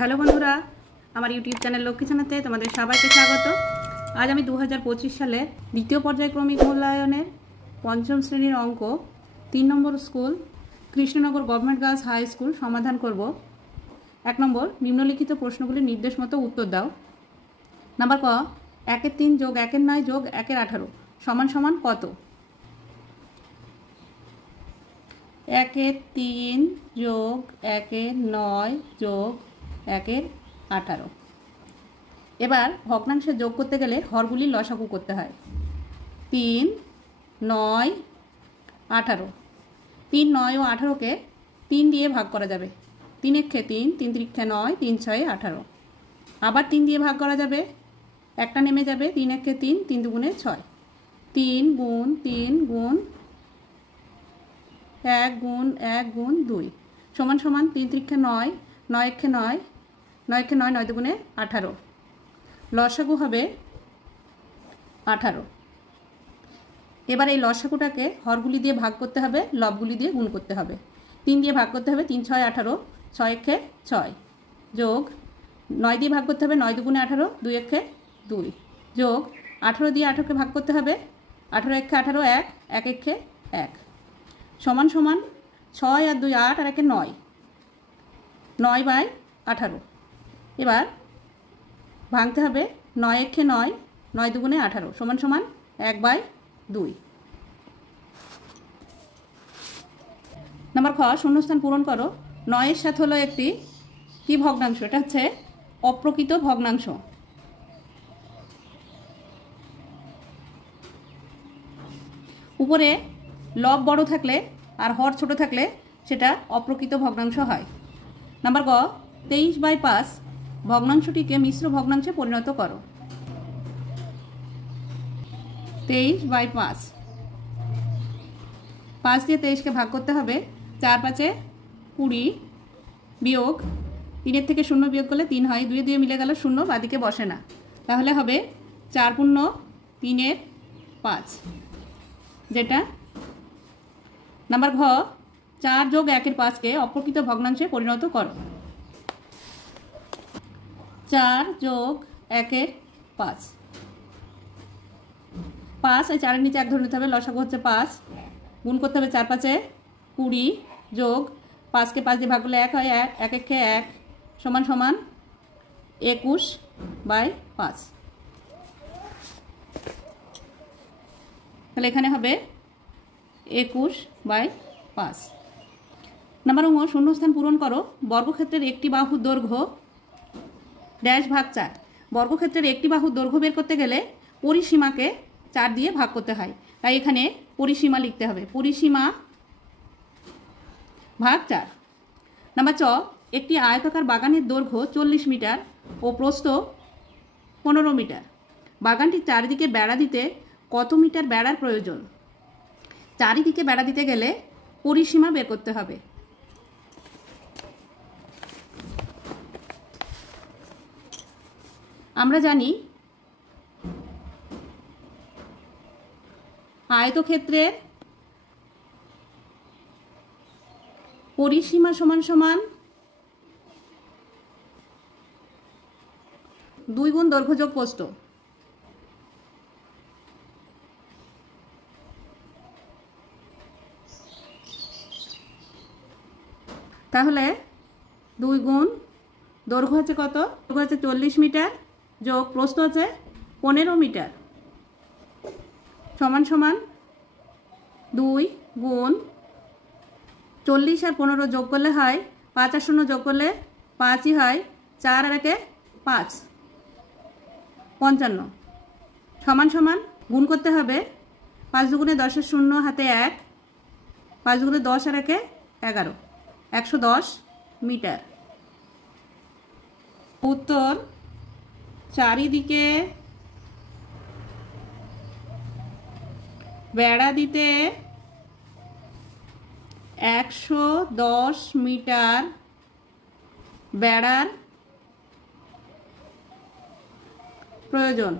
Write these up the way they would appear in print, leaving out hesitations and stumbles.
Hello বন্ধুরা, আমার YouTube channel Lakshmi ছানাতে তোমাদের সবাইকে স্বাগত। আজ আমি 2025 সালে দ্বিতীয় পর্যায়ক্রমিক মূল্যায়নের পঞ্চম শ্রেণীর অঙ্ক 3 নম্বর school Krishnanagar government girls high school সমাধান করব। 1 নম্বর, নিম্নলিখিত প্রশ্নগুলির নির্দেশ মতো উত্তর দাও। নাম্বার ক, 1-এর 3 যোগ 1-এর 9 যোগ 1-এর 18 সমান সমান কত? 1-এর 3 যোগ 1-এর 9 যোগ 1-এর 18। এবার ভগ্নাংশে যোগ করতে গেলে হরগুলির লসাগু করতে হয়। 3, 9, 18। 3, 9 ও 18কে 3 দিয়ে ভাগ করা যাবে। 3-এর 3, 3 3 9, 3 6 18। আবার 3 দিয়ে ভাগ করা যাবে, একটা নেমে যাবে। 3-এর 3, 3 2 6। 3 গুণ 3 গুণ 1 গুণ 1 গুণ 2 সমান সমান 3 3 9, 9 9, 9 9, 9 2 18। লসাগু হবে 18। এবার এই লসাগুটাকে হরগুলি দিয়ে ভাগ করতে হবে, লবগুলি দিয়ে গুণ করতে হবে। 3 দিয়ে ভাগ করতে হবে, 3 6 18, 6 6 যোগ 9 দিয়ে ভাগ করতে হবে, 9 2 18, 2 2 যোগ 18 দিয়ে 18কে ভাগ করতে হবে, 18 18, 1 1 1 সমান সমান 6 আর 2 8 আর 1 9, 9/18। এবার ভাঙতে হবে, 9 9, 9 2 18 সমান সমান 1/2। নাম্বার খ, শূন্যস্থান পূরণ করো। 9-এর সাথে হলো একটি কি ভগ্নাংশ? এটা হচ্ছে অপ্রকৃত ভগ্নাংশ। উপরে লব বড় থাকলে আর হর ছোট থাকলে সেটা অপ্রকৃত ভগ্নাংশ হয়। নাম্বার গ, 23/5 ভগ্নাংশটিকে মিশ্র ভগ্নাংশে পরিণত করো। 23/5, 5 দিয়ে 23কে ভাগ করতে হবে। 4 5 20 বিয়োগ 3-এর থেকে 0 বিয়োগ করলে 3 হয়। 2 2 মিলে গেল, 0 বাদিকে বসে না, তাহলে হবে 4 পূর্ণ 3-এর 5 যেটা। নাম্বার ঘ, 4 যোগ 1-এর 5কে অপ্রকৃত ভগ্নাংশে পরিণত করো। 4 যোগ 1-এর 5, 5 এই 4-এর নিচে 1 ধরে নিতে হবে, লসাগু হচ্ছে 5। গুণ করতে হবে 4 5 20 যোগ 5কে 5 দিয়ে ভাগ করলে 1 হয়, 1 1 1 সমান সমান 21/5। তাহলে এখানে হবে 21/5। নাম্বার ঙ, শূন্যস্থান পূরণ করো। বর্গক্ষেত্রের একটি বাহুর দৈর্ঘ্য ড্যাশ ভাগ 4। বর্গক্ষেত্রের একটি বাহুর দৈর্ঘ্য বের করতে গেলে পরিসীমাকে 4 দিয়ে ভাগ করতে হয়, তাই এখানে পরিসীমা লিখতে হবে। পরিসীমা ভাগ 4। নাম্বার চ, একটি আয়তাকার বাগানের দৈর্ঘ্য 40 মিটার ও প্রস্থ 15 মিটার। বাগানটির চারিদিকে বেড়া দিতে কত মিটার বেড়ার প্রয়োজন? চারিদিকে বেড়া দিতে গেলে পরিসীমা বের করতে হবে। আমরা জানি আয়তক্ষেত্রের পরিসীমা সমান সমান 2 গুণ দৈর্ঘ্য যোগ প্রস্থ। তাহলে 2 গুণ দৈর্ঘ্য হচ্ছে কত? দৈর্ঘ্য হচ্ছে 40 মিটার যোগ প্রস্থ হচ্ছে 15 মিটার সমান সমান 2 গুণ 40 আর 15 যোগ করলে হয় 5 আর 0 যোগ করলে 5ই হয়, 4 আর 1 5 55 সমান সমান গুণ করতে হবে। 5 দুগুণে 10-এর 0 হাতে 1, 5 দুগুণে 10 আর 1 11, 110 মিটার। উত্তর, চারিদিকে বেড়া দিতে 110 মিটার বেড়ার প্রয়োজন।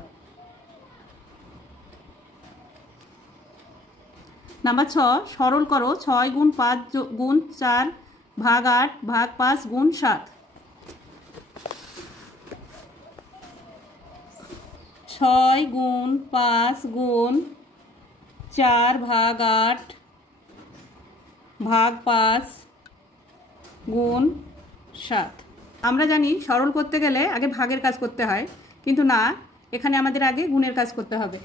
নাম্বার 6, সরল করো। 6 গুণ 5 গুণ 4 ভাগ 8 ভাগ 5 গুণ 7। 6 গুণ 5 গুণ 4 ভাগ 8 ভাগ 5 গুণ 7। আমরা জানি সরল করতে গেলে আগে ভাগের কাজ করতে হয়, কিন্তু না, এখানে আমাদের আগে গুণের কাজ করতে হবে।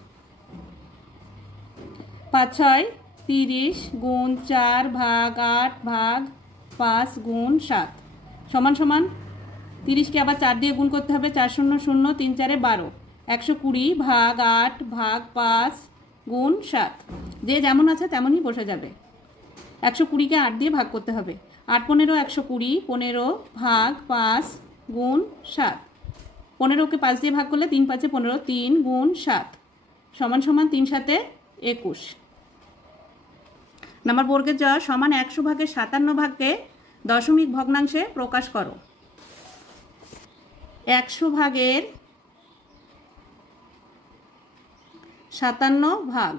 5 6 30 গুণ 4 ভাগ 8 ভাগ 5 গুণ 7 সমান সমান 30কে আবার 4 দিয়ে গুণ করতে হবে। 4 0 0 3 4 12 120 ভাগ 8 ভাগ 5 গুণ 7। যে যেমন আছে তেমনই বসে যাবে। 120কে 8 দিয়ে ভাগ করতে হবে। 8 15 120 15 ভাগ 5 গুণ 7। 15কে 5 দিয়ে ভাগ করলে 3 5 15 3 গুণ 7 সমান সমান 3 7 21। নাম্বার বর্গের জ সমান 100 ভাগের 57 ভাগকে দশমিক ভগ্নাংশে প্রকাশ করো। 100 ভাগের 57 ভাগ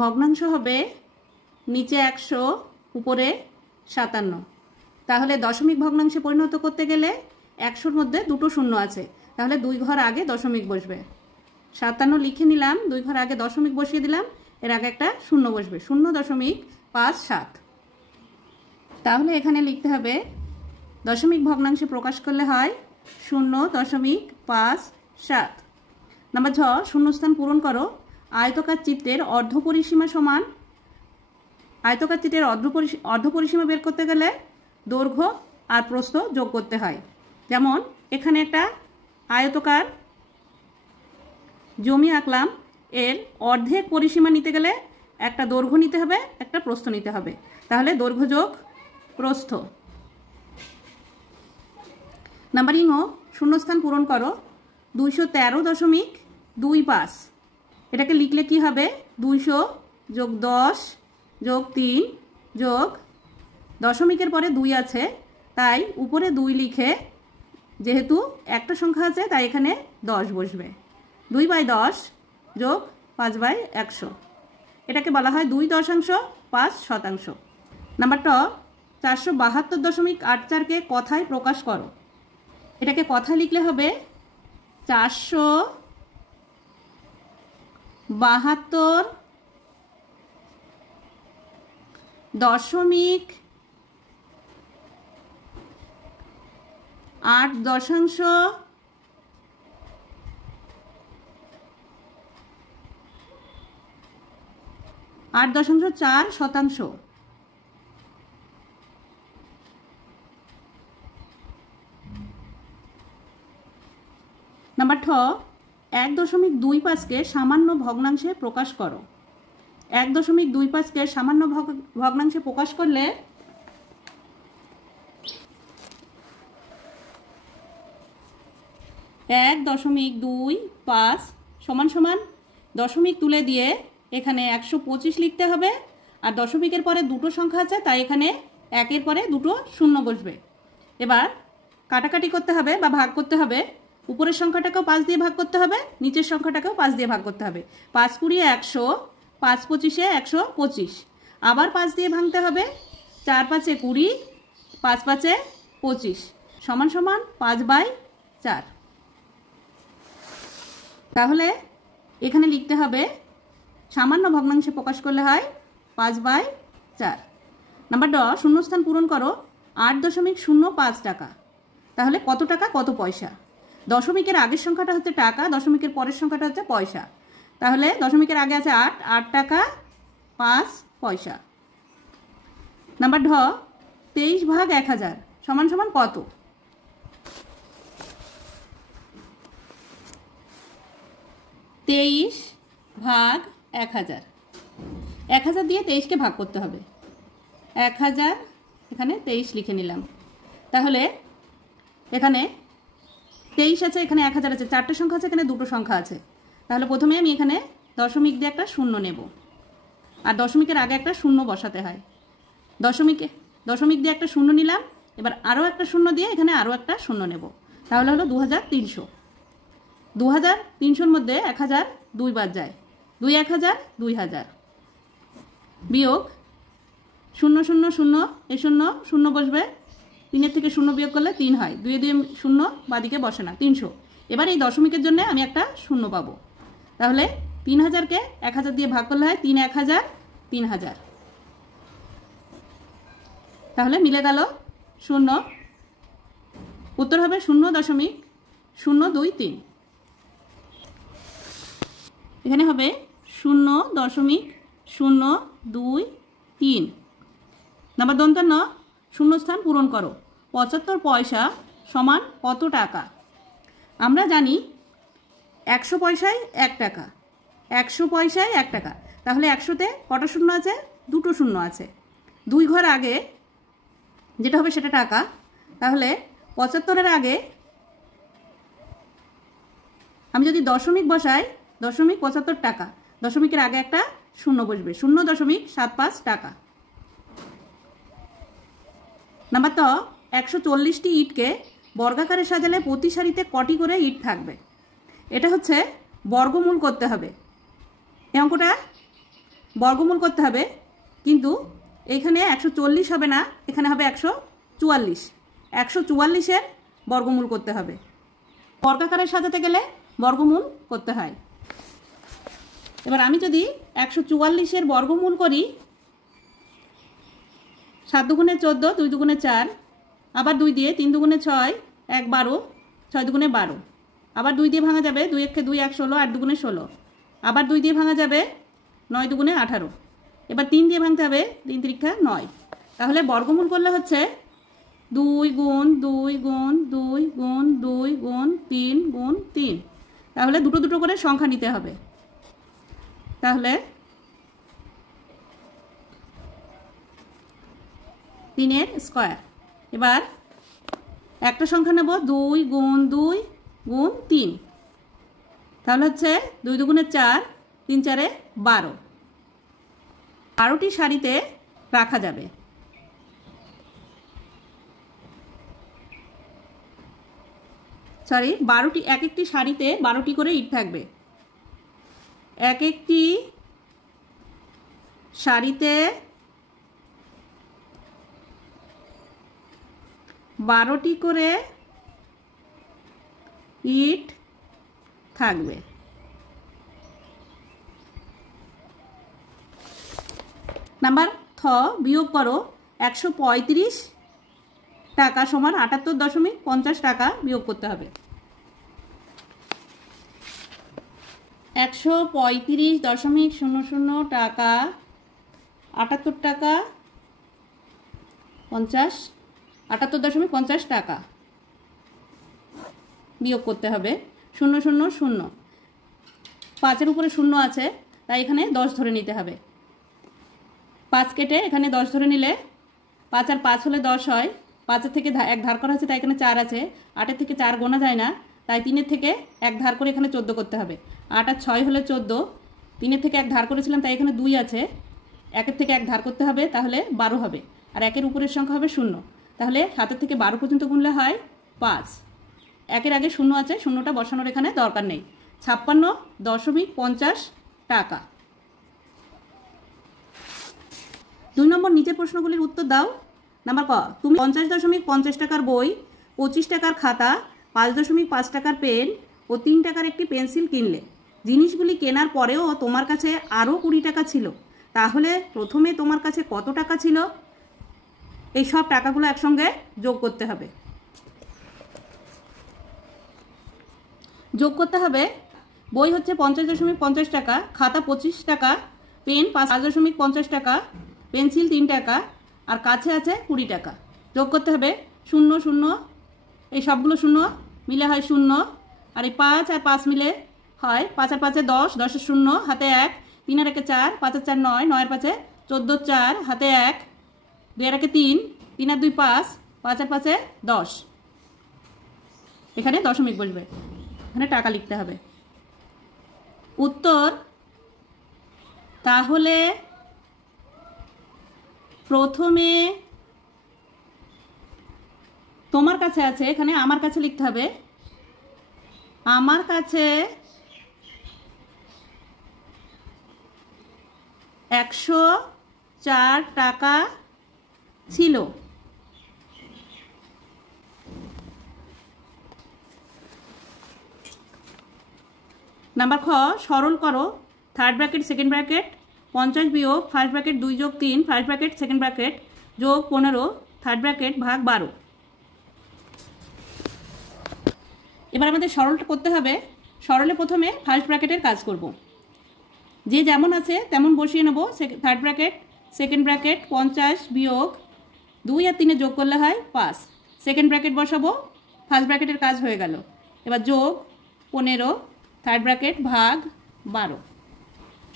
ভগ্নাংশ হবে নিচে 100 উপরে 57। তাহলে দশমিক ভগ্নাংশে পরিণত করতে গেলে 100-র মধ্যে দুটো শূন্য আছে, তাহলে 2 ঘর আগে দশমিক বসবে। 57 লিখে নিলাম, 2 ঘর আগে দশমিক বসিয়ে দিলাম, এর আগে একটা শূন্য বসবে, 0.57। তাহলে এখানে লিখতে হবে দশমিক ভগ্নাংশে প্রকাশ করলে হয় 0.57। নাম্বার 6 শূন্যস্থান পূরণ করো। আয়তকার চিত্রের অর্ধপরিসীমা সমান। আয়তকার চিত্রের অর্ধপরিসীমা বের করতে গেলে দৈর্ঘ্য আর প্রস্থ যোগ করতে হয়। যেমন এখানে একটা আয়তকার জমি আঁকলাম, এর অর্ধেক পরিসীমা নিতে গেলে একটা দৈর্ঘ্য নিতে হবে, একটা প্রস্থ নিতে হবে। তাহলে দৈর্ঘ্য যোগ প্রস্থ। নাম্বার ইং শূন্যস্থান পূরণ করো। 213.25 এটাকে লিখলে কি হবে? 200 যোগ 10 যোগ 3 যোগ দশমিকের পরে 2 আছে, তাই উপরে 2 লিখে, যেহেতু একটা সংখ্যা আছে তাই এখানে 10 বসবে। 2/10 যোগ 5/100 এটাকে বলা হয় 2.5%। নাম্বার ট 472.84কে কথায় প্রকাশ করো। এটাকে কথায় লিখলে হবে 472.8 8.4%। নাম্বার ঠ 1.25কে সামান্য ভগ্নাংশে প্রকাশ করো। 1.25কে সামান্য ভগ্নাংশে প্রকাশ করলে 1.25 সমান সমান দশমিক তুলে দিয়ে এখানে 125 লিখতে হবে। আর দশমিকের পরে দুটো সংখ্যা আছে, তাই এখানে 1-এর পরে দুটো শূন্য বসবে। এবার কাটাকাটি করতে হবে বা ভাগ করতে হবে। উপরের সংখ্যাটাকেও 5 দিয়ে ভাগ করতে হবে, নিচের সংখ্যাটাকেও 5 দিয়ে ভাগ করতে হবে। 5 × 100, 5 × 25 125। আবার 5 দিয়ে ভাঙতে হবে। 4 × 5 = 20, 5 × 5 = 25 সমান সমান 5/4। তাহলে এখানে লিখতে হবে সামান্য ভগ্নাংশে প্রকাশ করলে হয় 5/4। নাম্বার ড শূন্যস্থান পূরণ করো। 8.05 টাকা। তাহলে কত টাকা কত পয়সা? দশমিকের আগের সংখ্যাটা হচ্ছে টাকা, দশমিকের পরের সংখ্যাটা হচ্ছে পয়সা। তাহলে দশমিকের আগে আছে 8 টাকা 5 পয়সা। নাম্বার ঢ 23/1000 সমান সমান কত? 23/1000। 1000 দিয়ে 23কে ভাগ করতে হবে। 1000 এখানে 23 লিখে নিলাম। তাহলে এখানে 23 আছে, এখানে 1000 আছে, 4টে সংখ্যা আছে, এখানে দুটো সংখ্যা আছে। তাহলে প্রথমে আমি এখানে দশমিক দিয়ে একটা শূন্য নেব, আর দশমিকের আগে একটা শূন্য বসাতে হয়। দশমিক দিয়ে একটা শূন্য নিলাম, এবার আরও একটা শূন্য দিয়ে এখানে আরও একটা শূন্য নেব। তাহলে হলো 2300। 2300-র মধ্যে 1000 2 বাদ যায়, 2 1000 2000 বিয়োগ 0 0 0 এ 0 0 বসবে। 3-এর থেকে 0 বিয়োগ করলে 3 হয়, 2 2 0 বাদিকে বসে না, 300। এবার এই দশমিকের জন্য আমি একটা শূন্য পাবো। তাহলে 3000কে 1000 দিয়ে ভাগ করলে হয় 3 1000 3000। তাহলে মিলে গেল শূন্য। উত্তর হবে 0.023। এখানে হবে 0.023। নাম্বার 52, শূন্যস্থান পূরণ করো। 75 পয়সা সমান কত টাকা? আমরা জানি 100 পয়সায় 1 টাকা, 100 পয়সায় 1 টাকা। তাহলে 100তে কটা শূন্য আছে? দুটো শূন্য আছে। 2 ঘর আগে যেটা হবে সেটা টাকা। তাহলে 75-এর আগে আমি যদি দশমিক বসাই, দশমিক 75 টাকা, দশমিকের আগে একটা শূন্য বসবে, 0.75 টাকা। নাম্বার তো 140টি ইটকে বর্গাকারে সাজালে প্রতি সারিতে কটি করে ইট থাকবে? এটা হচ্ছে বর্গমূল করতে হবে। এই অঙ্কটা বর্গমূল করতে হবে, কিন্তু এখানে 140 হবে না, এখানে হবে 144। 144-এর বর্গমূল করতে হবে। বর্গাকারে সাজাতে গেলে বর্গমূল করতে হয়। এবার আমি যদি 144-এর বর্গমূল করি, 7 দুগুণে 14, 2 দুগুণে 4, আবার 2 দিয়ে, 3 দুগুণে 6, 1 12, 6 দুগুণে 12, আবার 2 দিয়ে ভাঙা যাবে, 2 1 2 1 16, 8 দুগুণে 16, আবার 2 দিয়ে ভাঙা যাবে, 9 দুগুণে 18, এবার 3 দিয়ে ভাঙতে হবে, 3 3 9। তাহলে বর্গমূল করলে হচ্ছে 2 গুণ 2 গুণ 2 গুণ 2 গুণ 3 গুণ 3। তাহলে দুটো দুটো করে সংখ্যা নিতে হবে। তাহলে 3-এর স্কয়ার। এবার একটা সংখ্যা নেব, 2 গুণ 2 গুণ 3। তাহলে হচ্ছে 2 দুগুণে 4, 3 4-এ 12। 12টি সারিতে রাখা যাবে। সরি, 12টি, এক একটি সারিতে 12টি করে ইট থাকবে। এক একটি সারিতে 12টি করে ইট থাকবে। নাম্বার থ, বিয়োগ করো 135 টাকা সমান 78.50 টাকা বিয়োগ করতে হবে। 135.00 টাকা 78 টাকা 50, 78.50 টাকা বিয়োগ করতে হবে। 0 0 0, 5-এর উপরে 0 আছে, তাই এখানে 10 ধরে নিতে হবে। 5 কেটে এখানে 10 ধরে নিলে 5 আর 5 হলে 10 হয়। 5-এর থেকে 1 ধার করা আছে, তাই এখানে 4 আছে। 8-এর থেকে 4 গোনা যায় না, তাই 3-এর থেকে 1 ধার করে এখানে 14 করতে হবে। 8 আর 6 হলে 14, 3-এর থেকে 1 ধার করেছিলাম, তাই এখানে 2 আছে। 1-এর থেকে 1 ধার করতে হবে, তাহলে 12 হবে। আর 1-এর উপরের সংখ্যা হবে 0। তাহলে 7-এর থেকে 12 পর্যন্ত গুনলে হয় 5। 1-এর আগে 0 আছে, 0টা বসানোর এখানে দরকার নেই। 56.50 টাকা। 2 নম্বর, নিচের প্রশ্নগুলির উত্তর দাও। নাম্বার ক, তুমি 50.50 টাকার বই, 25 টাকার খাতা, 5.5 টাকার পেন ও 3 টাকার একটি পেন্সিল কিনলে। জিনিসগুলি কেনার পরেও তোমার কাছে আরও 20 টাকা ছিল। তাহলে প্রথমে তোমার কাছে কত টাকা ছিল? এই সব টাকাগুলো একসঙ্গে যোগ করতে হবে। যোগ করতে হবে। বই হচ্ছে 50.50 টাকা, খাতা 25 টাকা, পেন 5.50 টাকা, পেন্সিল 3 টাকা, আর কাছে আছে 20 টাকা। যোগ করতে হবে 0 0, এই সবগুলো 0 মিলে হয় 0, আর এই 5 আর 5 মিলে হয় 5 আর 5-এ 10, 10-এর 0 হাতে 1, 3 আর 1-এ 4, 5 আর 4 9, 9 আর 5-এ 14, 4 হাতে 1, 2 আর 1-এ 3, 3 আর 2 5, 5 আর 5-এ 10। এখানে দশমিক বসবে, এখানে টাকা লিখতে হবে। উত্তর, তাহলে প্রথমে তোমার কাছে আছে, এখানে আমার কাছে লিখতে হবে। আমার কাছে 104 টাকা ছিল। নাম্বার খ সরল করো থার্ড ব্র্যাকেট সেকেন্ড ব্র্যাকেট 50 বিয়োগ ফার্স্ট ব্র্যাকেট 2 যোগ 3 ফার্স্ট ব্র্যাকেট সেকেন্ড ব্র্যাকেট যোগ 15 থার্ড ব্র্যাকেট ভাগ 12। এবার আমাদের সরলটা করতে হবে। সরলে প্রথমে ফার্স্ট ব্র্যাকেটের কাজ করব। যে যেমন আছে তেমন বসিয়ে নেব। থার্ড ব্র্যাকেট সেকেন্ড ব্র্যাকেট 50 বিয়োগ 2 আর 3 যোগ করলে হয় 5। সেকেন্ড ব্র্যাকেট বসাবো, ফার্স্ট ব্র্যাকেটের কাজ হয়ে গেল। এবার যোগ 15 থার্ড ব্র্যাকেট ভাগ 12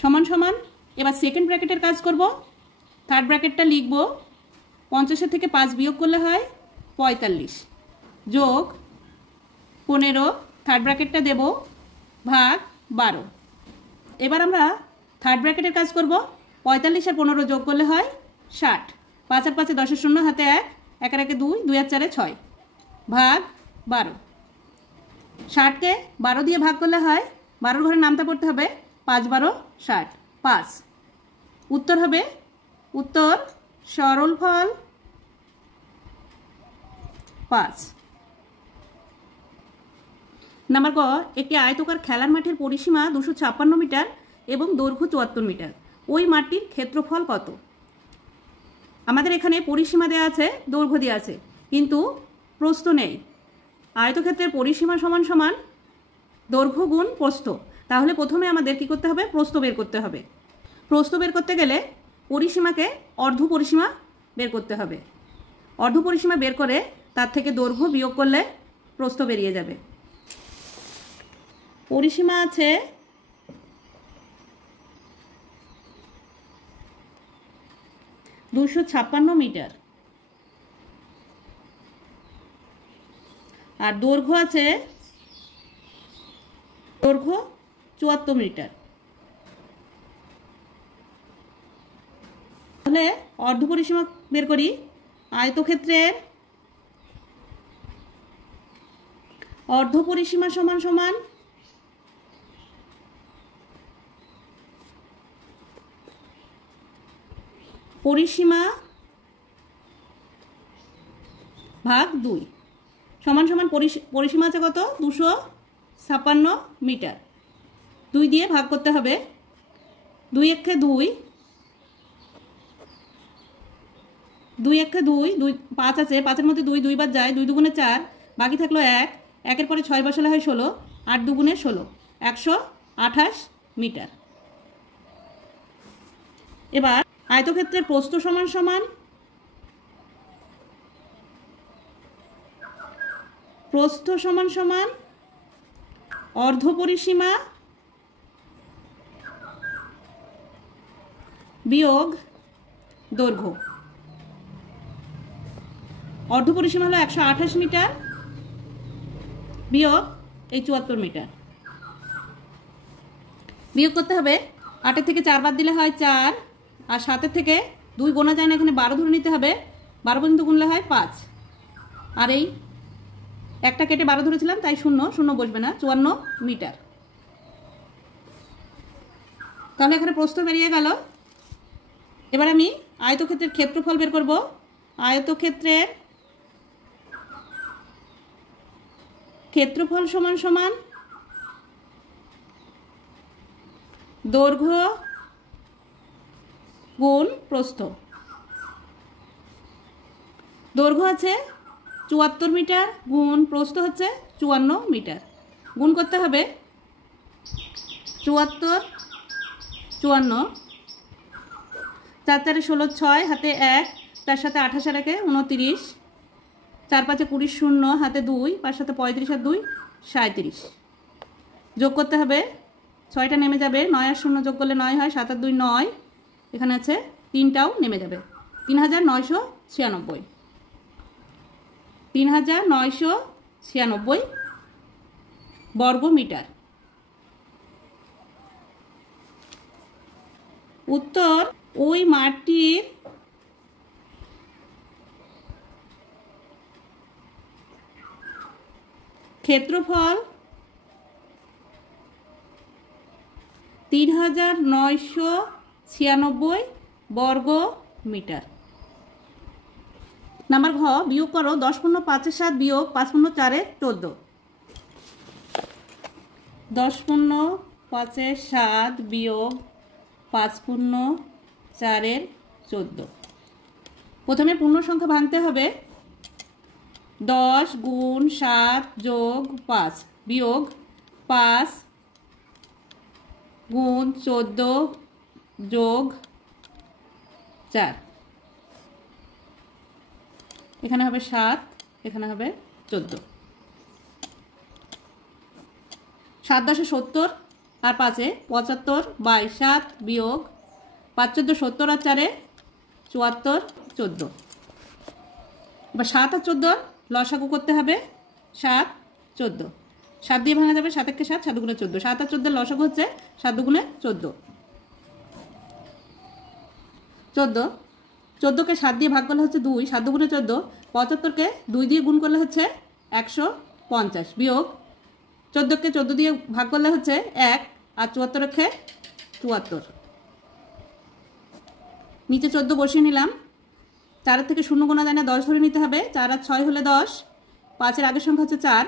সমান সমান। এবার সেকেন্ড ব্র্যাকেটের কাজ করব। থার্ড ব্র্যাকেটটা লিখব, 50 থেকে 5 বিয়োগ করলে হয় 45 যোগ 15 থার্ড ব্র্যাকেটটা দেব ভাগ 12। এবার আমরা থার্ড ব্র্যাকেটের কাজ করব। 45 আর 15 যোগ করলে হয় 60। 5 আর 5 10 শূন্য হাতে 1, 1 আর 1 2, 2 আর 4 6 ভাগ 12। 60কে 12 দিয়ে ভাগ করলে হয় 12 ঘরে নামতা পড়তে হবে 5 12 60 5। উত্তর হবে উত্তর সরল ফল 5। নাম্বার ক একটি আয়তকার খেলার মাঠের পরিসীমা 256 মিটার এবং দৈর্ঘ্য 74 মিটার। ওই মাঠটির ক্ষেত্রফল কত? আমাদের এখানে পরিসীমা দেওয়া আছে, দৈর্ঘ্য দেওয়া আছে, কিন্তু প্রস্থ নেই। আয়তক্ষেত্রের পরিসীমা সমান সমান দৈর্ঘ্য গুণ প্রস্থ। তাহলে প্রথমে আমাদের কি করতে হবে? প্রস্থ বের করতে হবে। প্রস্থ বের করতে গেলে পরিসীমাকে অর্ধ পরিসীমা বের করতে হবে। অর্ধ পরিসীমা বের করে তার থেকে দৈর্ঘ্য বিয়োগ করলে প্রস্থ বেরিয়ে যাবে। পরিসীমা আছে 256 মিটার আর দৈর্ঘ্য আছে 74 মিটার। তাহলে অর্ধ পরিসীমা বের করি। আয়তক্ষেত্রের অর্ধ পরিসীমা সমান সমান পরিসীমা ভাগ 2 সমান সমান পরিসীমা আছে কত? 256 মিটার। 2 দিয়ে ভাগ করতে হবে। 2 একে 2, 2 একে 2, 5 আছে, 5-এর মধ্যে 2 2 বার যায়, 2 দুগুণে 4, বাকি থাকলো 1, 1-এর পরে 6 বসালে হয় 16, 8 দুগুণে 16, 128 মিটার। এবার আয়তক্ষেত্রের প্রস্থ সমান সমান প্রস্থ সমান সমান অর্ধ পরিসীমা বিয়োগ দৈর্ঘ্য। অর্ধ পরিসীমা হলো 128 মিটার বিয়োগ এই 74 মিটার। বিয়োগ করতে হবে। 8 থেকে 4 বাদ দিলে হয় 4, আর 7 থেকে 2 গোনা যায় না, এখানে 12 ধরে নিতে হবে। 12 পর্যন্ত গুনলে হয় 5, আর এই একটা কেটে 12 ধরেছিলাম তাই 0 0 বসবে না, 54 মিটার। তাহলে এখানে প্রস্থ বেরিয়ে গেল। এবার আমি আয়তক্ষেত্রের ক্ষেত্রফল বের করব। আয়তক্ষেত্রের ক্ষেত্রফল সমান সমান দৈর্ঘ্য গুণ প্রস্থ। দৈর্ঘ্য আছে 74 মিটার গুণ প্রস্থ হচ্ছে 54 মিটার। গুণ করতে হবে 74 54, 4 4 16 6 হাতে 1, তার সাথে 28 আর 1 29, 4 5 20 0 হাতে 2, 5 সাথে 35 আর 2 37। যোগ করতে হবে, 6টা নেমে যাবে, 9 আর 0 যোগ করলে 9 হয়, 7 আর 2 9, এখানে আছে 3টাও নেমে যাবে। 3996, 3996 বর্গ মিটার। উত্তর ওই মাঠটির ক্ষেত্রফল 3996 বর্গ মিটার। নাম্বার ঘ বিয়োগ করো 10 পূর্ণ 5-এর 7 বিয়োগ 5 পূর্ণ 4-এর 14। 10 পূর্ণ 5 7 বিয়োগ 5 পূর্ণ 4 14। প্রথমে পূর্ণ সংখ্যা ভাঙতে হবে। 10 গুণ 7 যোগ 5 বিয়োগ 5 গুণ 14 যোগ 4। এখানে হবে 7, এখানে হবে 14। 7 10 70 আর 5 75 বাই 7 বিয়োগ 5 14 70 আর 4 74 14। এবার 7 আর 14 লসাগু করতে হবে। 7 14, 7 দিয়ে ভাঙা যাবে। 7 1 7, 7 2 14। 7 আর 14 লসাগু হচ্ছে 7 2 14। 14, 14কে 7 দিয়ে ভাগ করলে হচ্ছে 2, 7 2 14। 75কে 2 দিয়ে গুণ করলে হচ্ছে 150 বিয়োগ 14কে 14 দিয়ে ভাগ করলে হচ্ছে 1 আর 74কে 74। নিচে 14 বসিয়ে নিলাম। 4 থেকে 0 গোনা যায় না, 10 ধরে নিতে হবে। 4 আর 6 হলে 10। 5 এর আগের সংখ্যা হচ্ছে 4।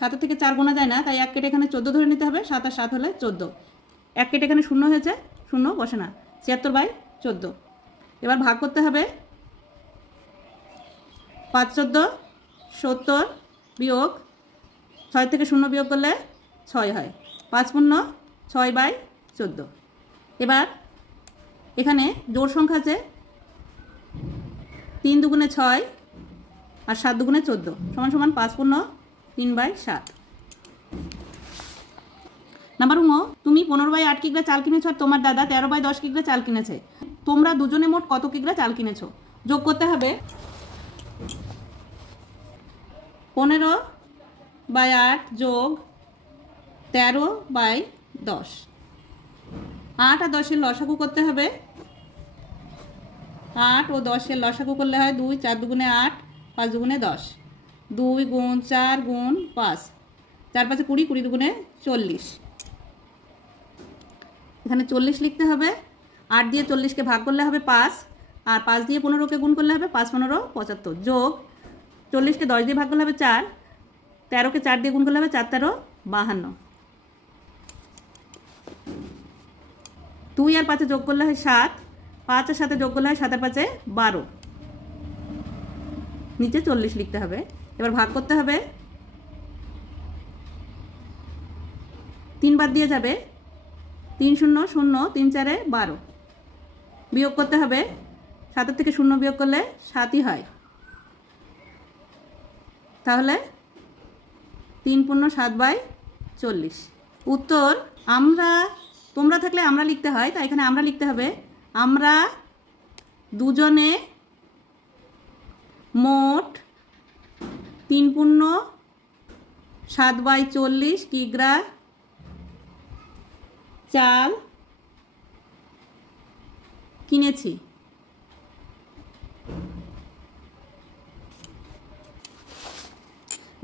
7 থেকে 4 গোনা যায় না, তাই 1 কেটে এখানে 14 ধরে নিতে হবে। 7 আর 7 হলে 14। 1 কেটে এখানে 0 হয়েছে, 0 বসে না। 76 বাই 14। এবার ভাগ করতে হবে। 5 14 70 বিয়োগ 6 থেকে 0 বিয়োগ করলে 6 হয়। 5 পূর্ণ 6 বাই 14। এবার এখানে জোড় সংখ্যা আছে 3 2 6 আর 7 2 14 সমান সমান 5 পূর্ণ 3 বাই 7। নাম্বার 1, তুমি 15 বাই 8 কিগ্রা চাল কিনেছো আর তোমার দাদা 13 বাই 10 কিগ্রা চাল কিনেছে। তোমরা দুজনে মোট কত কিগ্রা চাল কিনেছো? যোগ করতে হবে। 15 বাই 8 যোগ 13 বাই 10। 8 আর 10 এর লসাগু করতে হবে। 8 ও 10 এর লসাগু করলে হয় 2, 4 2 8, 5 2 10। 2 গুণ 4 গুণ 5, 4 5 20, 20 2 40। এখানে 40 লিখতে হবে। 8 দিয়ে 40কে ভাগ করলে হবে 5, আর 5 দিয়ে 15কে গুণ করলে হবে 5 15 75 যোগ 40কে 10 দিয়ে ভাগ করলে হবে 4, 13কে 4 দিয়ে গুণ করলে হবে 4 13 52। 2 আর 5 যোগ করলে হয় 7, 5 আর 7 যোগ করলে হয় 7 আর 5 12। নিচে 40 লিখতে হবে। এবার ভাগ করতে হবে। 3 বাদ দিয়ে যাবে। 3 0 0, 3 4 12। বিয়োগ করতে হবে। 7 থেকে 0 বিয়োগ করলে 7ই হয়। তাহলে 3 পূর্ণ 7 বাই 40। উত্তর আমরা, তোমরা থাকলে আমরা লিখতে হয়, তাই এখানে আমরা লিখতে হবে। আমরা দুজনে মোট 3 পূর্ণ 7 বাই 40 কিগ্রা চাল কিনেছি।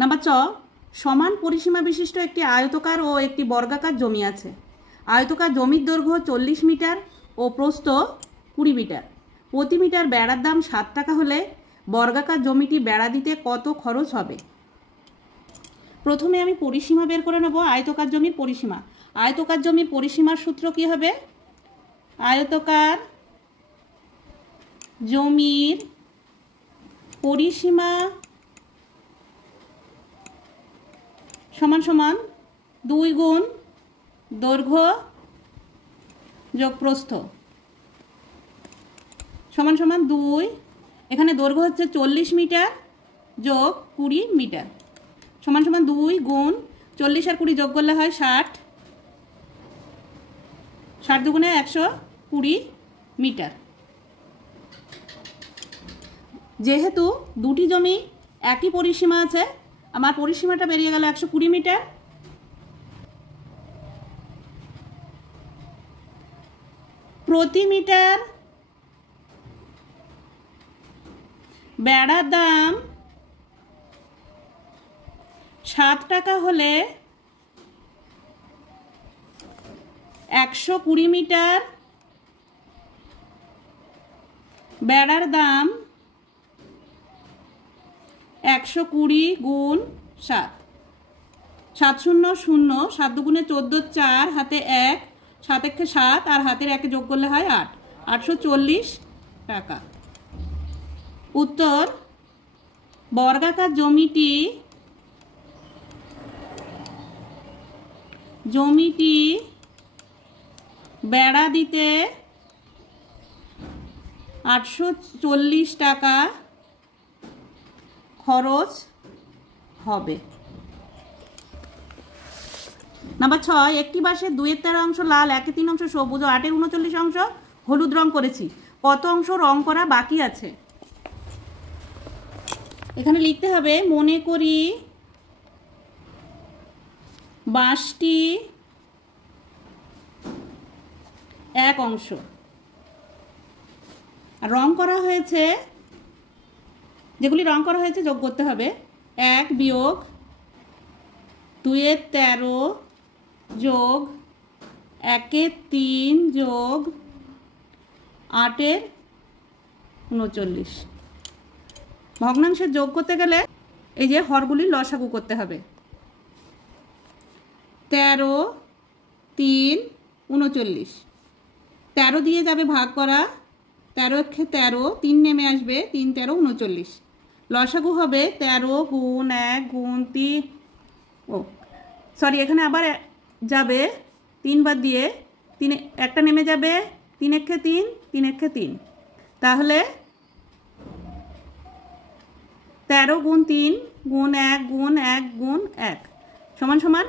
নাম্বার 6, সমান পরিসীমা বিশিষ্ট একটি আয়তকার ও একটি বর্গাকার জমি আছে। আয়তকার জমির দৈর্ঘ্য 40 মিটার ও প্রস্থ 20 মিটার। প্রতি মিটার বেড়ার দাম 7 টাকা হলে বর্গাকার জমিটি বেড়া দিতে কত খরচ হবে? প্রথমে আমি পরিসীমা বের করে নেব। আয়তকার জমির পরিসীমা। আয়তকার জমির পরিসীমার সূত্র কি হবে? আয়তকার জমির পরিসীমা সমান সমান 2 গুণ দৈর্ঘ্য যোগ প্রস্থ সমান সমান 2। এখানে দৈর্ঘ্য হচ্ছে 40 মিটার যোগ 20 মিটার সমান সমান 2 গুণ 40 আর 20 যোগ করলে হয় 60। 60 দুগুণে 120 মিটার। যেহেতু দুটি জমি একই পরিসীমা আছে, আমার পরিসীমাটা বেরিয়ে গেল 120 মিটার। প্রতি মিটার বেড়ার দাম 7 টাকা হলে 120 মিটার বেড়ার দাম 120 গুণ 7 7 শূন্য 0, 7 দুগুণে 14, 4, হাতে 1, 7 একে 7 আর হাতের 1 যোগ করলে হয় 8, 840 টাকা। উত্তর, বর্গাকার জমিটি বেড়া দিতে 840 টাকা খরচ হবে। নাম্বার 6, একটি বাঁশের 2/13 অংশ লাল, 1/3 অংশ সবুজ ও 8/39 অংশ হলুদ রং করেছি, কত অংশ রং করা বাকি আছে? এখানে লিখতে হবে, মনে করি বাঁশটি 1 অংশ, রং করা হয়েছে, যেগুলি রং করা হয়েছে যোগ করতে হবে। 1 বিয়োগ 2/13 যোগ 1/3 যোগ 8/39। ভগ্নাংশের যোগ করতে গেলে এই যে হরগুলি লসাগু করতে হবে। 13, 3, 39। 13 দিয়ে যাবে ভাগ করা, 13 একে 13, 3 নেমে আসবে, 3 13 39। লসাগু হবে 13 গুণ 1 গুণ 3, এখানে আবার যাবে 3 বাদ দিয়ে, 3 একটা নেমে যাবে, 3 একে 3, 3 একে 3, তাহলে 13 গুণ 3 গুণ 1 গুণ 1 গুণ 1 সমান সমান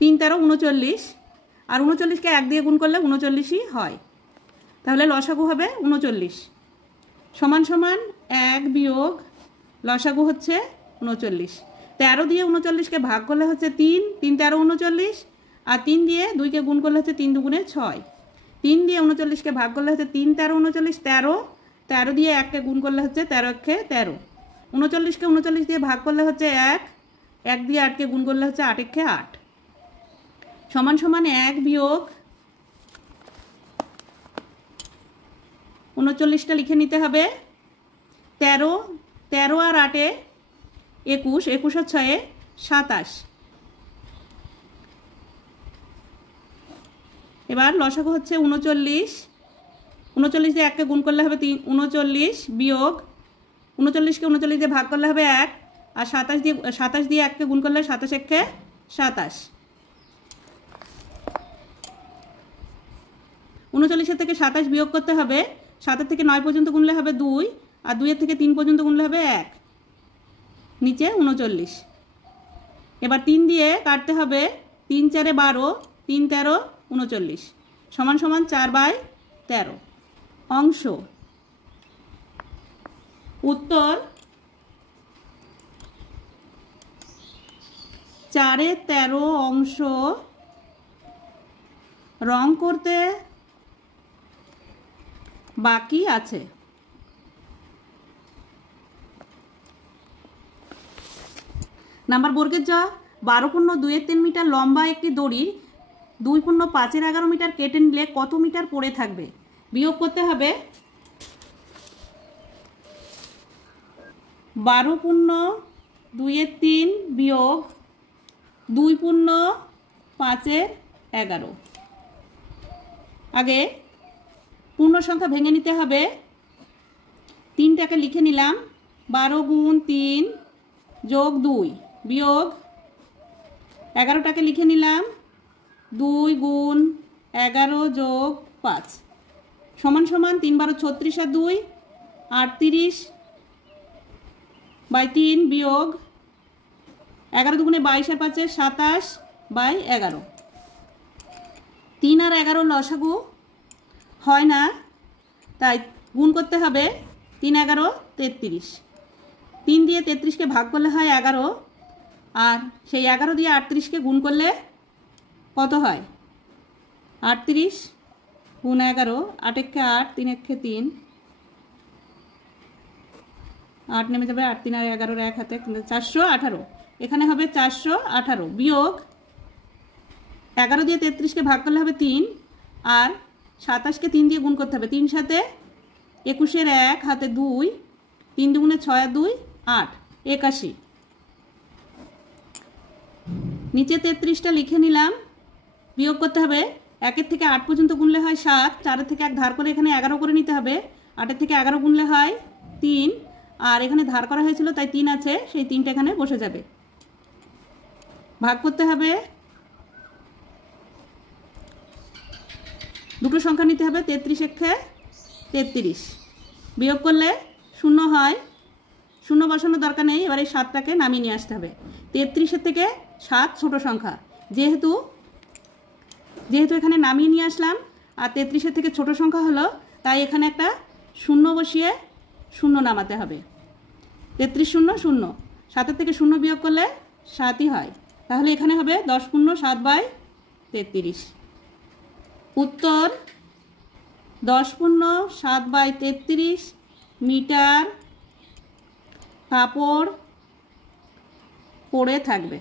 3 13 39, আর 39কে 1 দিয়ে গুণ করলে 39ই হয়, তাহলে লসাগু হবে 39 সমান সমান 1 বিয়োগ লসাগু হচ্ছে 39। 13 দিয়ে 39কে ভাগ করলে হচ্ছে 3, 3 13 39, আর 3 দিয়ে 2কে গুণ করলে হচ্ছে 3 দুগুণে 6, 3 দিয়ে 39কে ভাগ করলে হচ্ছে 3 13 39, 13, 13 দিয়ে 1কে গুণ করলে হচ্ছে 13 একে 13, 39কে 39 দিয়ে ভাগ করলে হচ্ছে 1, 1 দিয়ে 8কে গুণ করলে হচ্ছে 8 একে 8 সমান সমান 1 বিয়োগ 39টা লিখে নিতে হবে। 13, 13 আর 8-এ 21, 21 আর 6-এ 27। এবার লসাগু হচ্ছে 39, 39 দিয়ে 1কে গুণ করলে হবে 39 বিয়োগ 39কে 39 দিয়ে ভাগ করলে হবে 1, আর 27 দিয়ে 1কে গুণ করলে 27 একে 27। 39 থেকে 27 বিয়োগ করতে হবে, 7 থেকে 9 পর্যন্ত গুনলে হবে 2, আর 2 থেকে 3 পর্যন্ত গুনলে হবে 1, নিচে 39। এবার 3 দিয়ে কাটতে হবে, 3 4 12, 3 13 39 সমান সমান 4/13 অংশ। উত্তর, 4/13 অংশ রং করতে বাকি আছে। নাম্বার বর্গের জ, 12.2-3 মিটার লম্বা একটি দড়ির 2.5-11 মিটার কেটে নিলে কত মিটার পড়ে থাকবে? বিয়োগ করতে হবে। 12.2-3 বিয়োগ 2.5-11। আগে পূর্ণ সংখ্যা ভেঙে নিতে হবে। 3টাকে লিখে নিলাম, 12 গুণ 3 যোগ 2 বিয়োগ 11টাকে লিখে নিলাম, 2 গুণ 11 যোগ 5 সমান সমান 3 12 36 আর 2 38/3 বিয়োগ 11 দুগুণে 22 আর 5 27/11। 3 আর 11 লসাগু হয় না, তাই গুণ করতে হবে। 3 11 33, 3 দিয়ে 33কে ভাগ করলে হয় 11, আর সেই 11 দিয়ে 38কে গুণ করলে কত হয়? 38 গুণ 11, 8 একে 8, 3 একে 3, 8 নেমে যাবে, 8 3 আর 11 এক হাতে 418। এখানে হবে 418 বিয়োগ 11 দিয়ে 33কে ভাগ করলে হবে 3, আর 27কে 3 দিয়ে গুণ করতে হবে। 3 সাথে 21-এর 1 হাতে 2, 3 দুগুণে 6 আর 2 8, 81। নিচে 33টা লিখে নিলাম। বিয়োগ করতে হবে। 1 থেকে 8 পর্যন্ত গুনলে হয় 7, 4 থেকে 1 ধার করে এখানে 11 করে নিতে হবে। 8 থেকে 11 গুনলে হয় 3, আর এখানে ধার করা হয়েছিল তাই 3 আছে, সেই 3টা এখানে বসে যাবে। ভাগ করতে হবে। দুটো সংখ্যা নিতে হবে, 33 একে 33। বিয়োগ করলে 0 হয়, 0 বসানোর দরকার নেই। এবার এই 7টাকে নামিয়ে নিয়ে আসতে হবে। 33-এর থেকে 7 ছোট সংখ্যা, যেহেতু এখানে নামিয়ে নিয়ে আসলাম আর 33-এর থেকে ছোট সংখ্যা হলো, তাই এখানে একটা 0 বসিয়ে 0 নামাতে হবে। 33 0 0, 7-এর থেকে 0 বিয়োগ করলে 7ই হয়। তাহলে এখানে হবে 10 × 7/33। উত্তর 10 × 7/33 মিটার কাপড় পরে থাকবে।